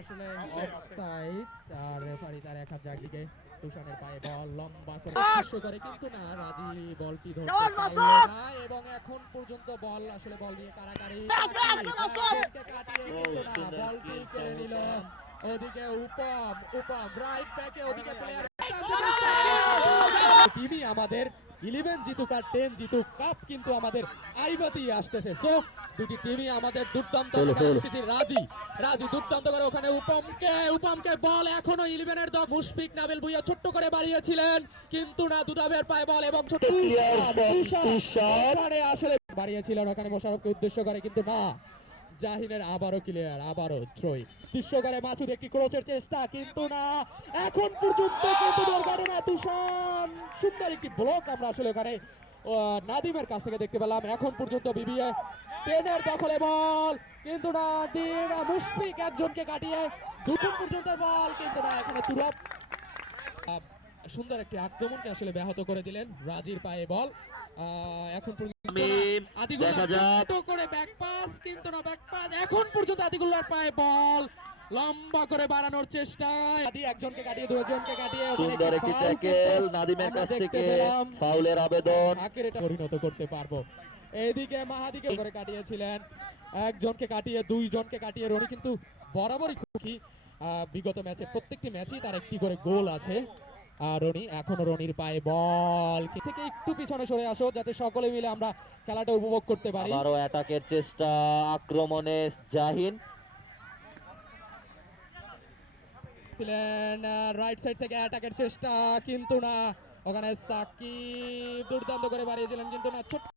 আসলে অফসাইড, আর রেফারি তার এক হাত দিকে তুষানের পায়ে বল লম্বা করে করে, কিন্তু না, রাজি বলটি ধরতে পারলো না এবং এখন পর্যন্ত বল আসলে বল নিয়ে কারাকারি কাটিয়ে, কিন্তু না, বলটি কেড়ে নিল ওদিকে উপম রাইট ব্যাকে, ওদিকে প্লেয়ার টিমই আমাদের 11 জিতুক আর 10 জিতুক, কাপ কিন্তু আমাদের আইবাতেই আসতেছে। সো দুটি টিমই আমাদের দুর্দান্ত। রাজি দুর্দান্ত করে ওখানে উপমকে বল, এখনো 11 এর দল মুশফিক নাবিল ভুইয়া ছোট্ট করে বাড়িয়েছিলেন, কিন্তু না, দুদাবের পায়ে বল এবং ছোট আসলে বাড়িয়েছিলেন ওখানে মোশাররফকে উদ্দেশ্য করে, কিন্তু না, জাহিনের আবারও ক্লিয়ার, আবারও থ্রোই দৃশ্য করে মাসুদ একটি ক্রসের চেষ্টা, কিন্তু না, এখন পর্যন্ত কিন্তু দুর্ঘটনা। তুষার সুন্দর একটি ব্লক আমরা আসলে ওখানে নাদিমের কাছ থেকে দেখতে পেলাম। এখন পর্যন্ত বিবিএ 10 এর দখলে বল, কিন্তু না, মুশফিক একজনকে কাটিয়ে দুজন পর্যন্ত বল, কিন্তু না, এখানে তুরাব সুন্দর একটি আক্রমণকে আসলে ব্যাহত করে দিলেন। রাজির পায়ে বল, এখন পর্যন্ত এখন পর্যন্ত আদিগুল্লার পায়ে বল লম্বা করে বাড়ানোর চেষ্টায় একজনকে কাটিয়ে দুজনকে কাটিয়ে সুন্দর একটি ট্যাকেল নাদিমের কাছ থেকে ফাউলের আবেদন, এটা পরিণত করতে পারবো। এদিকে মাহাদিকে করে কাটিয়েছিলেন, একজনকে কাটিয়ে দুইজনকে কাটিয়ে রনি কিন্তু বরাবরই খুশি। বিগত ম্যাচে প্রত্যেকটি ম্যাচেই তার একটি করে গোল আছে। রনি, এখনো রনির পায়ে বল থেকে একটু পিছনে সরে আসো যাতে সকলে মিলে আমরা খেলাটা উপভোগ করতে পারি। আবারও অ্যাটাকের চেষ্টা, আক্রমণে জাহিন রাইট সাইড থেকে অ্যাটাকের চেষ্টা, কিন্তু না, ওখানে সাকিব দুর্দান্ত করে বাড়িয়েছিলেন, কিন্তু না, ছোট্ট